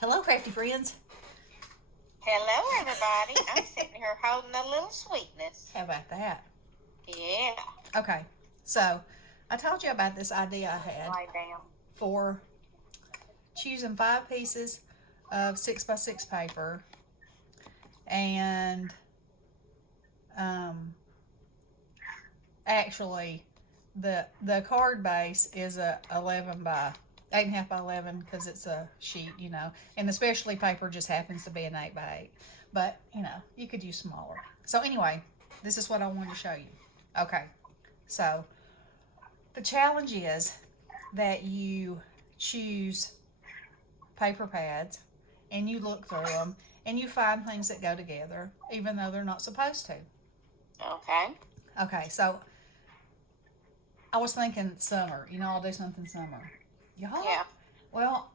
Hello, crafty friends. Hello, everybody. I'm sitting here holding a little sweetness. How about that? Yeah. Okay, so I told you about this idea I had Lie down. for choosing 5 pieces of 6x6 paper, and um, actually the card base is a 11 by 8.5 by 11 because it's a sheet, and the specialty paper just happens to be an 8 by 8. But you could use smaller. So anyway, this is what I wanted to show you. Okay, so the challenge is that you choose paper pads and you look through them and you find things that go together even though they're not supposed to. Okay. Okay, so I was thinking summer. I'll do something summer. Y'all? Yeah. Well,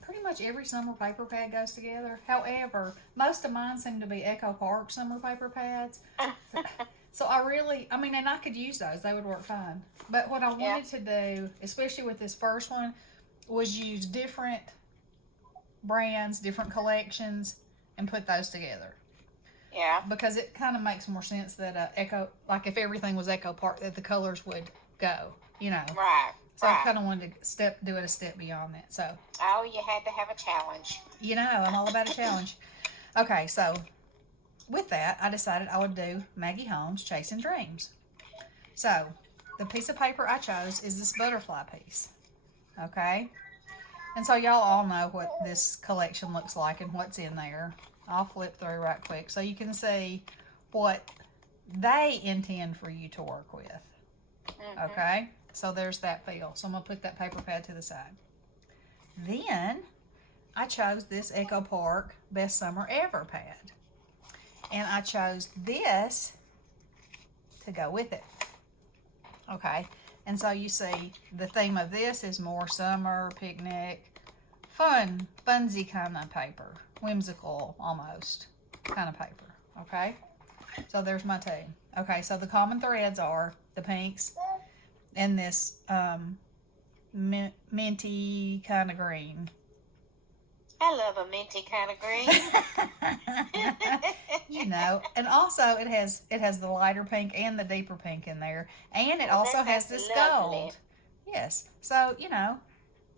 pretty much every summer paper pad goes together. However, most of mine seem to be Echo Park summer paper pads. So and I could use those. They would work fine. But what I wanted to do, especially with this first one, was use different brands, different collections, and put those together. Yeah. Because it kind of makes more sense that like if everything was Echo Park, that the colors would go, Right. So I Right. kind of wanted to do it a step beyond that. So, Oh, you had to have a challenge. I'm all about a challenge. Okay, so with that, I decided I would do Maggie Holmes Chasing Dreams. So, the piece of paper I chose is this butterfly piece. Okay? And so y'all all know what this collection looks like and what's in there. I'll flip through right quick so you can see what they intend for you to work with. Mm-hmm. Okay? So there's that feel. So I'm going to put that paper pad to the side. Then I chose this Echo Park Best Summer Ever pad. And I chose this to go with it. Okay? And so you see the theme of this is more summer, picnic, fun, funsy kind of paper. Whimsical almost kind of paper. Okay? So there's my team. Okay, so the common threads are the pinks and this minty kind of green. I love a minty kind of green. And also it has the lighter pink and the deeper pink in there, and it also has this lovely gold. Yes, so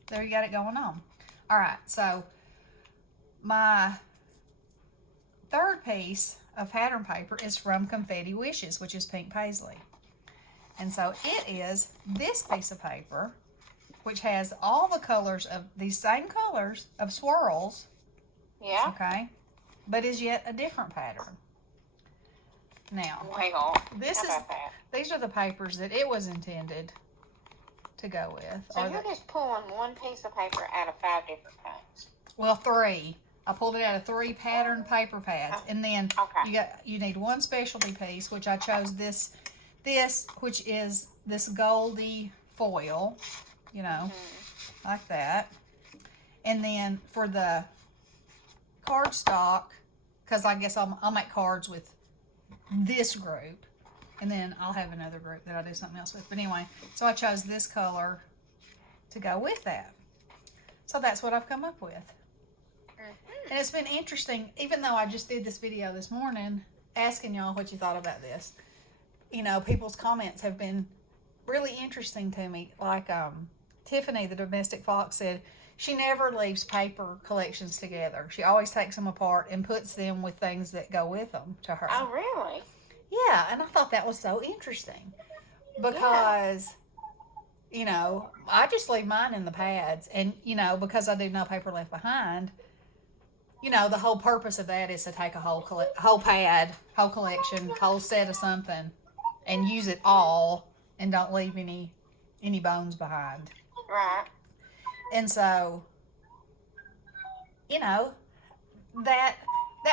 there you got it going on. All right, so my third piece of pattern paper is from Confetti Wishes, which is pink paisley. And so it is this piece of paper, which has all the colors of these same colors of swirls. Yeah. Okay. But is yet a different pattern. Now, Well, these are the papers that it was intended to go with. So you're just pulling one piece of paper out of 5 different kinds. Well, 3. I pulled it out of 3 pattern paper pads, and then you need one specialty piece, which I chose this, which is this goldy foil, like that. And then for the cardstock, because I guess I'll make cards with this group, and then I'll have another group that I'll do something else with. But anyway, so I chose this color to go with that. So that's what I've come up with. And it's been interesting, even though I just did this video this morning asking y'all what you thought about this. People's comments have been really interesting to me. Like Tiffany, the domestic fox, said she never leaves paper collections together. She always takes them apart and puts them with things that go with them to her. Oh, really? Yeah, and I thought that was so interesting because, I just leave mine in the pads. And, because I do No Paper Left Behind, the whole purpose of that is to take a whole pad, whole collection, whole set of something and use it all and don't leave any bones behind. Right. And so, that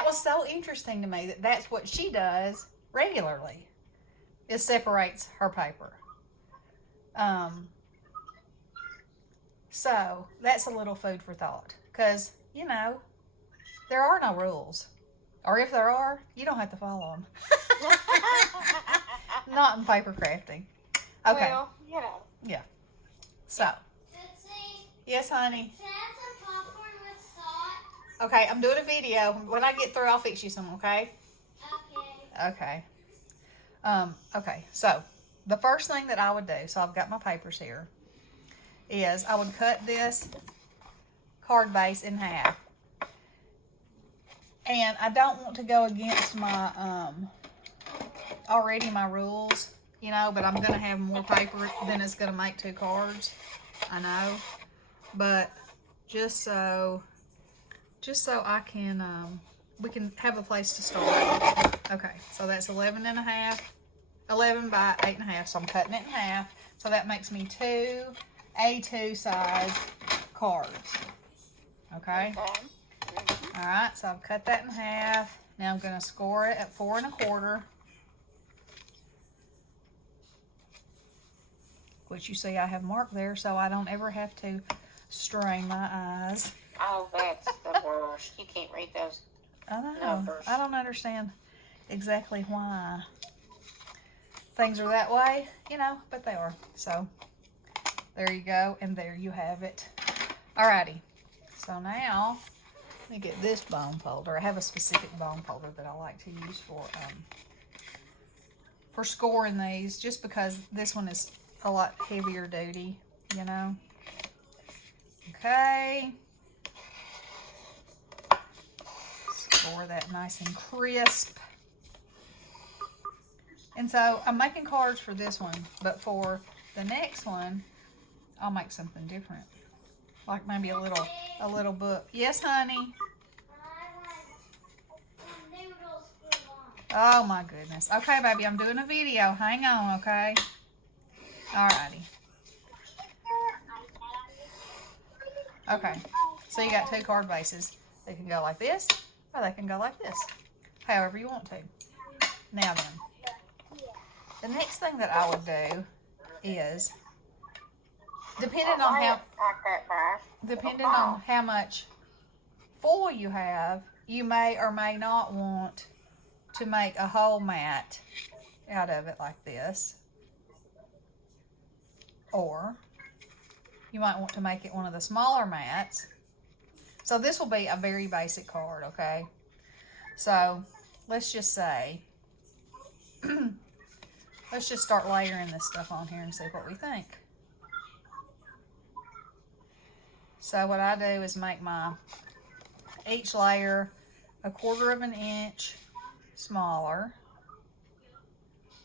was so interesting to me that that's what she does regularly. It separates her paper. So that's a little food for thought because, there are no rules. Or if there are, you don't have to follow them. Not in paper crafting. Okay. Well, Yeah. So. Tootsie, Yes, honey. can I have some popcorn with Okay, I'm doing a video. When I get through, I'll fix you some, okay? Okay. Okay. Okay, so the first thing that I would do, so I've got my papers here, is I would cut this card base in half. And I don't want to go against my, already my rules, you know, but I'm going to have more paper than it's going to make 2 cards. I know. But just so I can, we can have a place to start. Okay, so that's 11 and a half, 11 by 8 and a half, so I'm cutting it in half. So that makes me 2 A2 size cards. Okay? Alright, so I've cut that in half. Now I'm going to score it at 4 1/4. Which you see I have marked there, so I don't ever have to strain my eyes. Oh, that's the worst. You can't read those I know. numbers. I don't understand exactly why things are that way, you know, but they are. So, there you go, and there you have it. Alrighty. So now, let me get this bone folder. I have a specific bone folder that I like to use for scoring these, just because this one is a lot heavier duty, you know. Okay. Score that nice and crisp. And so I'm making cards for this one, but for the next one, I'll make something different. Like maybe a little book. Yes, honey. Noodles for lunch. Oh my goodness. Okay, baby, I'm doing a video. Hang on, okay? Alrighty. Okay, so you got 2 card bases. They can go like this, or they can go like this. However you want to. Now then, the next thing that I would do is, depending on how much foil you have, you may or may not want to make a whole mat out of it like this. Or you might want to make it one of the smaller mats. So this will be a very basic card, okay? So let's just say, let's just start layering this stuff on here and see what we think. So what I do is make each layer 1/4 of an inch smaller.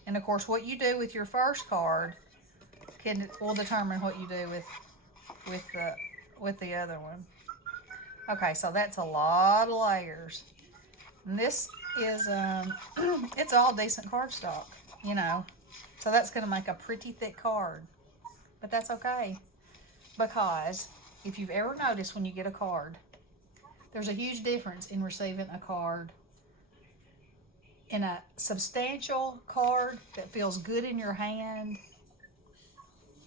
And of course what you do with your first card will determine what you do with the other one. Okay, so that's a lot of layers. And this is it's all decent cardstock, you know. So that's going to make a pretty thick card. But that's okay, because if you've ever noticed when you get a card, there's a huge difference in receiving a card, in a substantial card that feels good in your hand,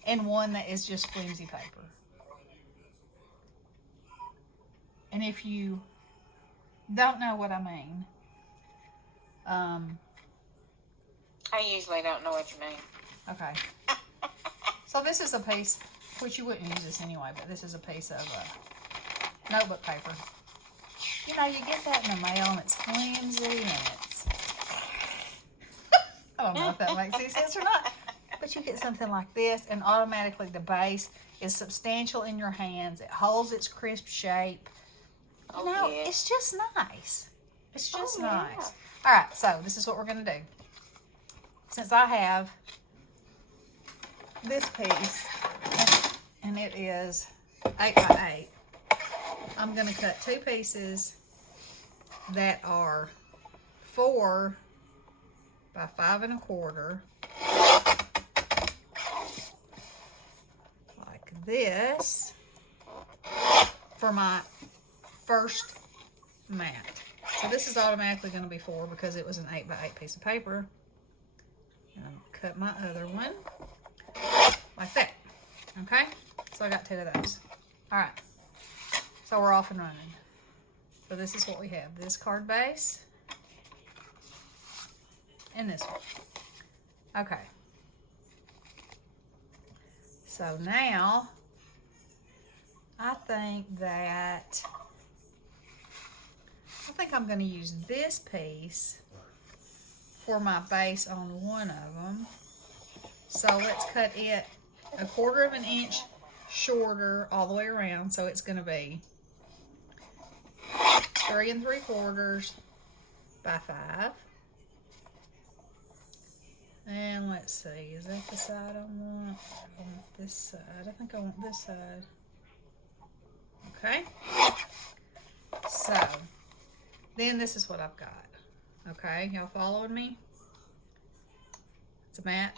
and one that is just flimsy paper. And if you don't know what I mean, I usually don't know what you mean. okay. So this is a piece, which you wouldn't use this anyway, but this is a piece of notebook paper. You know, you get that in the mail and it's flimsy and it's, I don't know if that makes any sense or not. But you get something like this, and automatically the base is substantial in your hands. It holds its crisp shape. You know, yeah. It's just nice. It's just Oh, nice. yeah. All right, so this is what we're going to do. Since I have this piece, and it is 8 by 8, I'm going to cut 2 pieces that are 4 by 5 1/4. Like this, for my first mat. So this is automatically going to be 4 because it was an 8 by 8 piece of paper. And I'll cut my other one like that. Okay? So I got 2 of those. Alright. So we're off and running. So this is what we have. This card base. And this one. Okay. So now, I think that I think I'm going to use this piece for my base on one of them. So let's cut it 1/4 of an inch shorter all the way around. So it's going to be 3 3/4 by 5. And let's see, is that the side I want? I want this side. I think I want this side. Okay. So, then this is what I've got. Okay, y'all following me? It's a mat.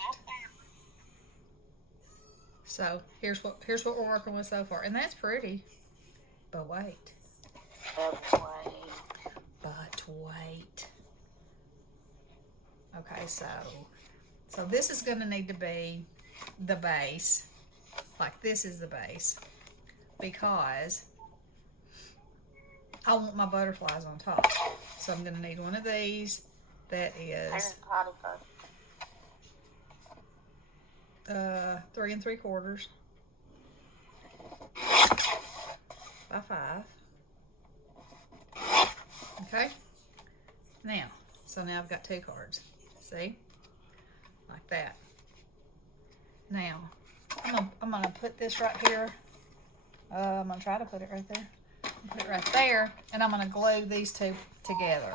So, here's what we're working with so far. And that's pretty. But wait. But wait. Okay, so this is going to need to be the base. Like this is the base. Because I want my butterflies on top. So I'm going to need one of these that is 3 3/4 by 5. Okay. Now, so now I've got 2 cards. See? Like that. Now, I'm gonna put this right here. I'm gonna try to put it right there. Put it right there, and I'm gonna glue these two together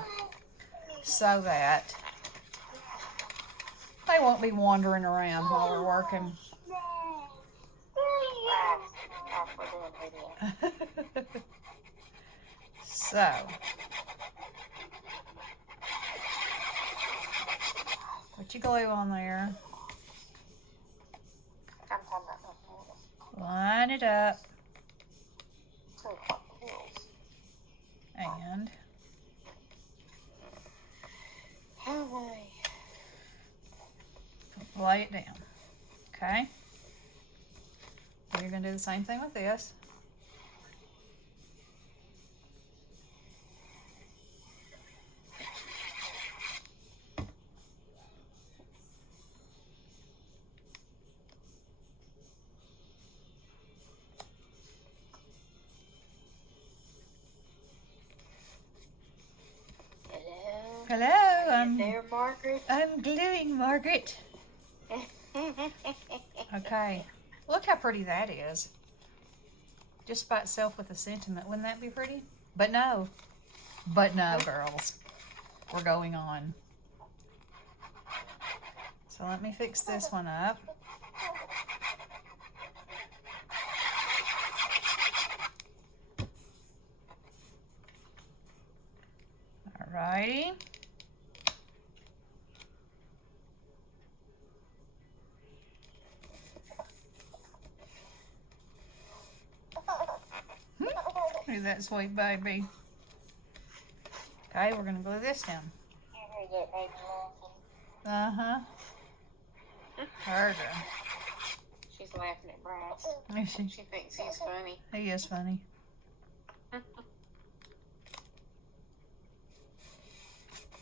so that they won't be wandering around while we're working. So, put your glue on there. Line it up. And lay it down. Okay? And you're going to do the same thing with this. Hello, There, Margaret. I'm gluing, Margaret. Okay, look how pretty that is. Just by itself with a sentiment, wouldn't that be pretty? But no, girls, we're going on. So let me fix this one up. Alrighty. Look at that sweet baby. Okay, we're going to glue this down. Uh-huh. Heard her. She's laughing at Bryce. Is she? She thinks he's funny. He is funny.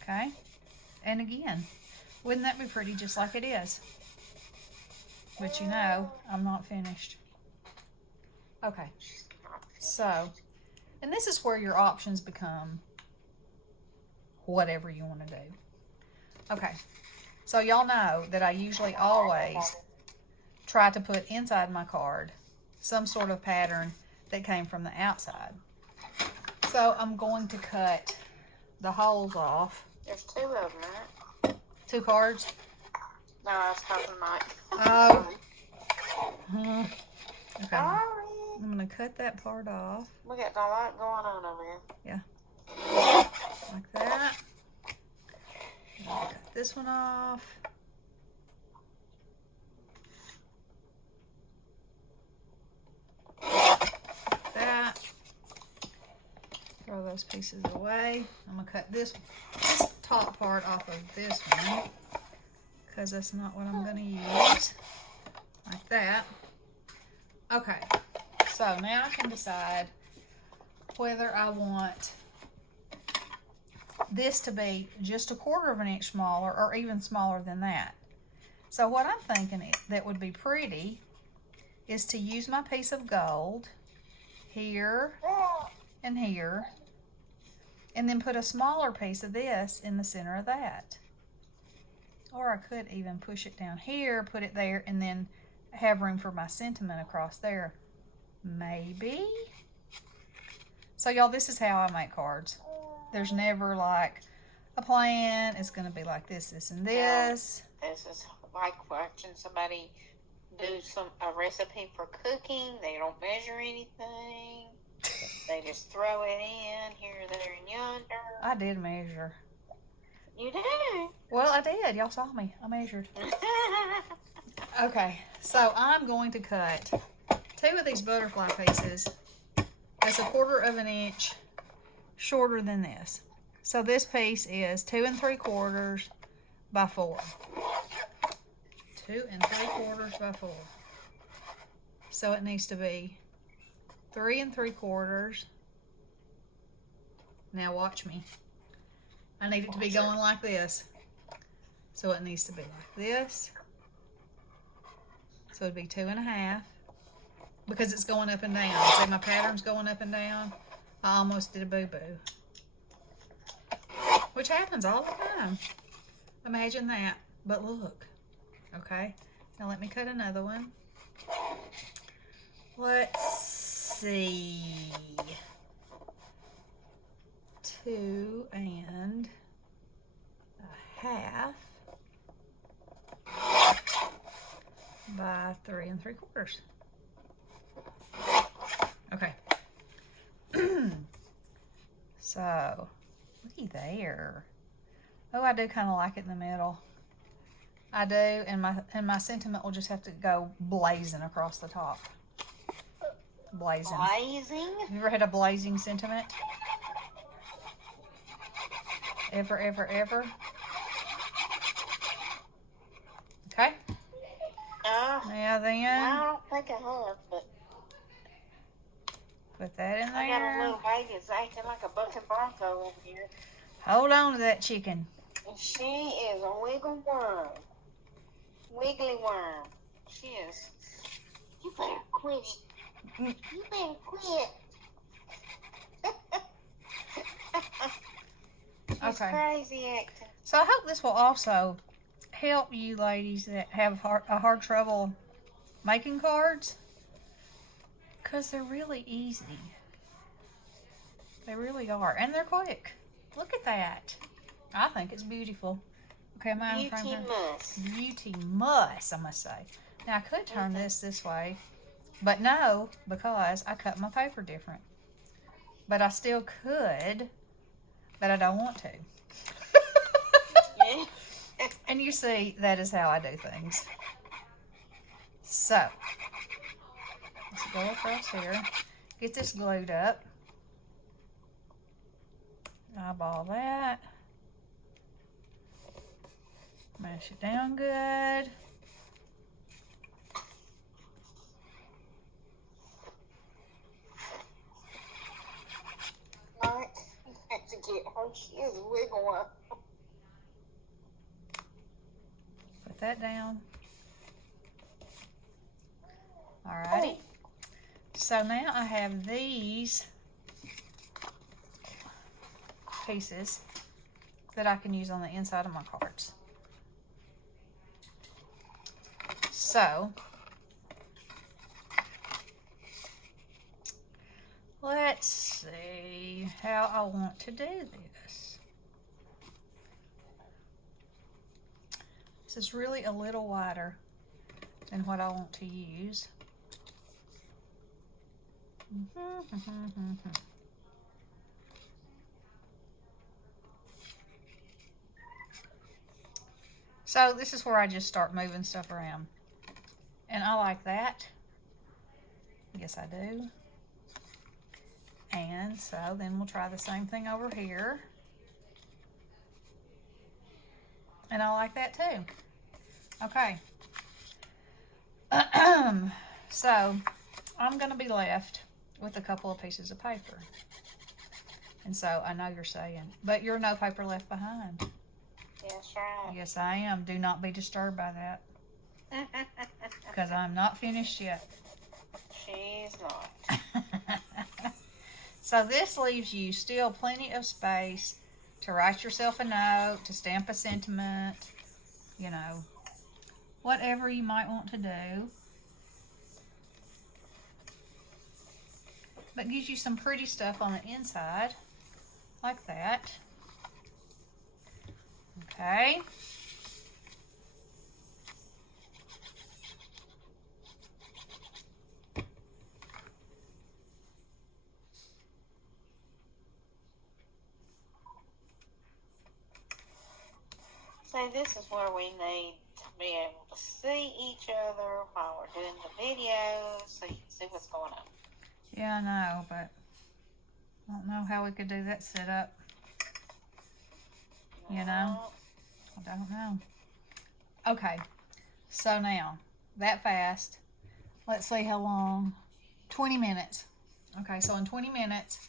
Okay. And again, wouldn't that be pretty just like it is? But you know, I'm not finished. Okay. So, and this is where your options become whatever you want to do. Okay. So y'all know that I usually always try to put inside my card some sort of pattern that came from the outside. So I'm going to cut the holes off. There's 2 of them, right? 2 cards? No, I was talking to Mike. Oh. Okay. Sorry. I'm going to cut that part off. We got a lot going on over here. Yeah. Like that. Cut this one off. Like that. Throw those pieces away. I'm going to cut this top part off of this one because that's not what I'm going to use. Like that. Okay. So now I can decide whether I want this to be just 1/4 of an inch smaller or even smaller than that. So what I'm thinking that would be pretty is to use my piece of gold here and here And then put a smaller piece of this in the center of that. Or I could even push it down here, put it there, and then have room for my sentiment across there. Maybe. So y'all, this is how I make cards. There's never like a plan. It's going to be like this, this, and this. This is like watching somebody do a recipe for cooking. They don't measure anything. They just throw it in here, there, and yonder. I did measure. You do? Well, I did. Y'all saw me. I measured. Okay, so I'm going to cut 2 of these butterfly pieces that's 1/4 inch shorter than this. So this piece is 2 3/4 by 4. 2 3/4 by 4. So it needs to be 3 3/4. Now watch me. I need it to be going like this. So it needs to be like this. So it'd be 2 1/2. Because it's going up and down. See, my pattern's going up and down. I almost did a boo-boo. Which happens all the time. Imagine that. But look. Okay. Now let me cut another one. Let's see. 2 1/2 by 3 3/4. Okay. So, looky there. Oh, I do kind of like it in the middle. I do, and my sentiment will just have to go blazing across the top. Blazing. Blazing? Have you ever had a blazing sentiment? Ever, ever, ever? Okay. Now then. I don't think I have, but Put that in I got a there. little baby that's acting like a bucking bronco over here. Hold on to that chicken. And she is a wiggle worm. Wiggly worm. She is. You better quit it. You better quit. She's Okay. crazy acting. So I hope this will also help you ladies that have a hard trouble making cards. Because they're really easy. They really are. And they're quick. Look at that. I think it's beautiful. Okay, am I in frame Beauty here? must. Beauty must, I must say. Now I could turn this way. But no, because I cut my paper different. But I still could. But I don't want to. Yeah. And you see, that is how I do things. So, let's go across here. Get this glued up. Eyeball that. Mash it down good. Right. You have to get her. She is a wiggle worm. Put that down. Alrighty. So now I have these pieces that I can use on the inside of my cards. So, let's see how I want to do this. This is really a little wider than what I want to use. So this is where I just start moving stuff around. And I like that. Yes, I do. And so then we'll try the same thing over here. And I like that too. Okay. So I'm going to be left with a couple of pieces of paper. And so I know you're saying, but you're no paper left behind. That's right. Yes, I am. Do not be disturbed by that. Because I'm not finished yet. She's not. So this leaves you still plenty of space to write yourself a note, to stamp a sentiment, you know, whatever you might want to do. But gives you some pretty stuff on the inside, like that. Okay. So this is where we need to be able to see each other while we're doing the video, so you can see what's going on. Yeah, I know, but I don't know how we could do that setup. You know? I don't know. Okay, so now, that fast, let's see how long. 20 minutes. Okay, so in 20 minutes,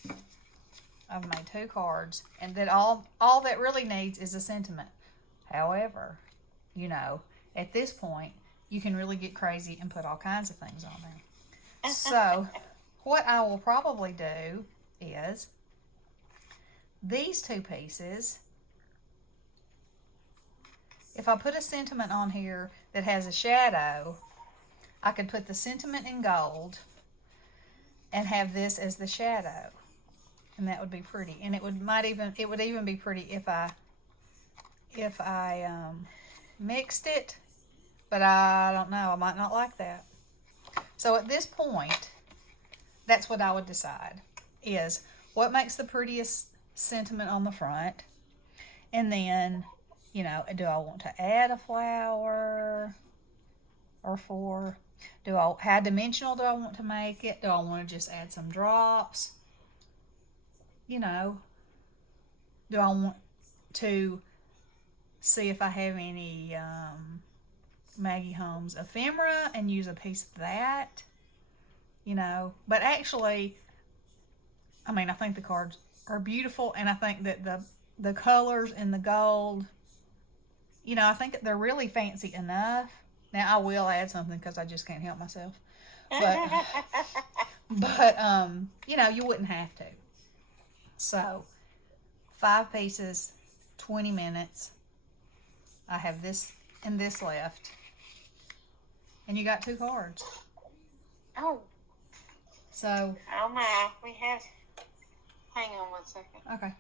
I've made 2 cards, and that all that really needs is a sentiment. However, you know, at this point, you can really get crazy and put all kinds of things on there. So, what I will probably do is these 2 pieces. If I put a sentiment on here that has a shadow, I could put the sentiment in gold and have this as the shadow. And that would be pretty. And it would even be pretty if I mixed it, but I don't know, I might not like that. So at this point, that's what I would decide, is what makes the prettiest sentiment on the front, and then, you know, do I want to add a flower or 4? How dimensional do I want to make it? Do I want to just add some drops? You know, do I want to see if I have any Maggie Holmes ephemera and use a piece of that, you know. But actually, I mean, I think the cards are beautiful, and I think that the colors and the gold, you know, I think they're really fancy enough. Now I will add something because I just can't help myself, but you know, you wouldn't have to. So 5 pieces, 20 minutes. I have this and this left. And you got 2 cards. Oh. So. Oh my, we have. Hang on 1 second. Okay.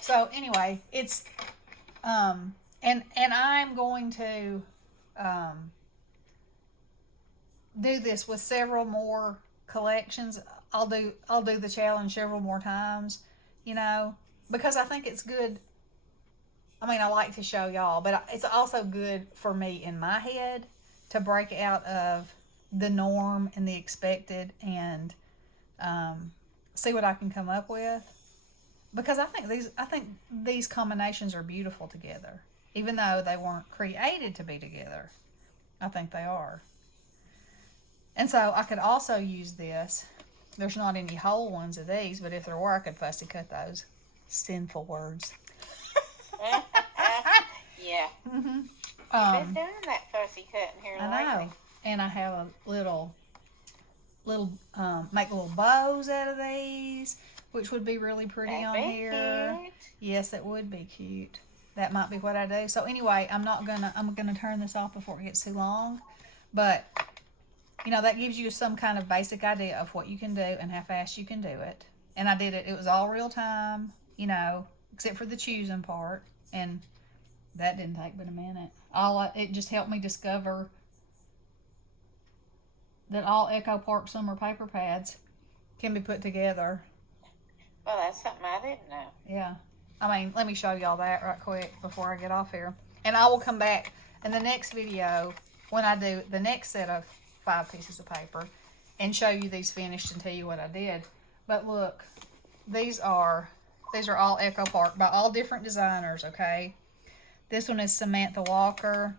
So anyway, it's and I'm going to do this with several more collections. I'll do the challenge several more times, you know, because I think it's good. I mean, I like to show y'all, but it's also good for me in my head to break out of the norm and the expected and see what I can come up with. Because I think these combinations are beautiful together, even though they weren't created to be together. I think they are. And so I could also use this. There's not any whole ones of these, but if there were, I could fussy cut those. Sinful words. Yeah. Mm-hmm. You've been doing that fussy cutting here lately. I know. And I have a little make little bows out of these, which would be really pretty That'd on be here. cute. Yes, it would be cute. That might be what I do. So anyway, I'm gonna turn this off before it gets too long. But you know, that gives you some kind of basic idea of what you can do and how fast you can do it. And I did it. It was all real time, you know, except for the choosing part. And that didn't take but a minute. It just helped me discover that all Echo Park Summer paper pads can be put together. Well, that's something I didn't know. Yeah. I mean, let me show y'all that right quick before I get off here. And I will come back in the next video when I do the next set of 5 pieces of paper and show you these finished and tell you what I did. But look, these are all Echo Park by all different designers, okay? This one is Samantha Walker.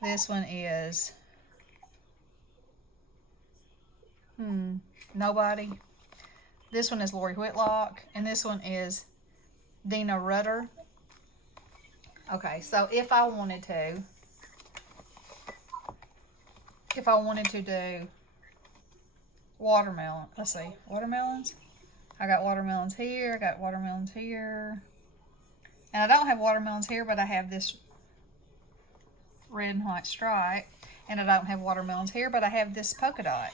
This one is nobody. This one is Lori Whitlock, and this one is Dina Rutter. Okay, so if I wanted to do watermelon, let's see, watermelons. I got watermelons here. I got watermelons here. And I don't have watermelons here, but I have this red and white stripe. And I don't have watermelons here, but I have this polka dot,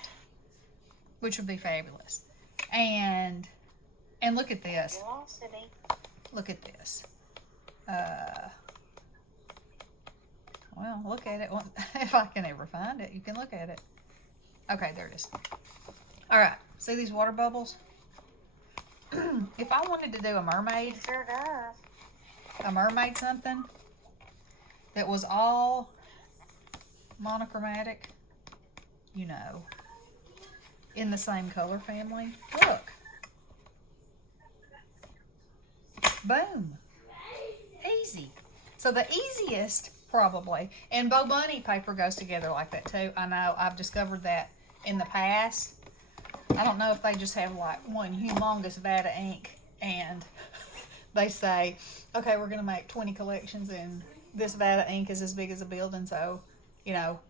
which would be fabulous. And look at this. Velocity. Look at this. Well, look at it. If I can ever find it, you can look at it. Okay, there it is. All right. See these water bubbles? If I wanted to do a mermaid, It sure does. something that was all monochromatic, you know, in the same color family. Look. Boom. Easy. So the easiest, probably, and Bo Bunny paper goes together like that too. I know, I've discovered that in the past. I don't know if they just have like one humongous vat of ink and they say, okay, we're going to make 20 collections and this vat of ink is as big as a building, so, you know,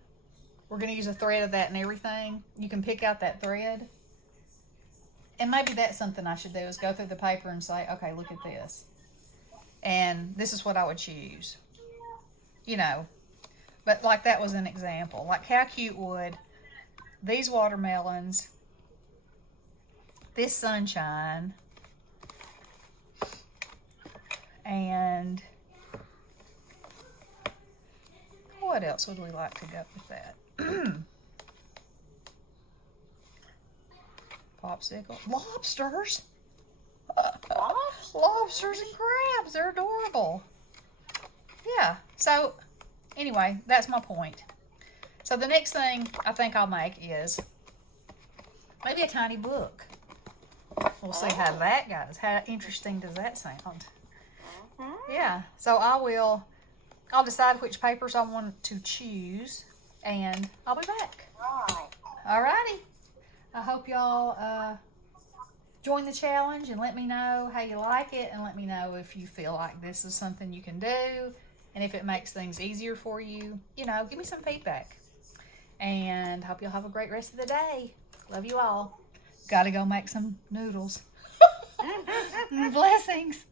we're going to use a thread of that and everything. You can pick out that thread. And maybe that's something I should do, is go through the paper and say, okay, look at this. And this is what I would choose. You know, but like that was an example. Like how cute would these watermelons, this sunshine, and what else would we like to go with that? Popsicle. Lobsters. Lobsters and crabs. They're adorable. Yeah. So, anyway, that's my point. So, the next thing I think I'll make is maybe a tiny book. We'll see how that goes. How interesting does that sound? Yeah. So, I'll decide which papers I want to choose, and I'll be back. Right. Alrighty. I hope y'all join the challenge and let me know how you like it, and let me know if you feel like this is something you can do, and if it makes things easier for you. You know, give me some feedback. And hope you'll have a great rest of the day. Love you all. Gotta go make some noodles. Blessings.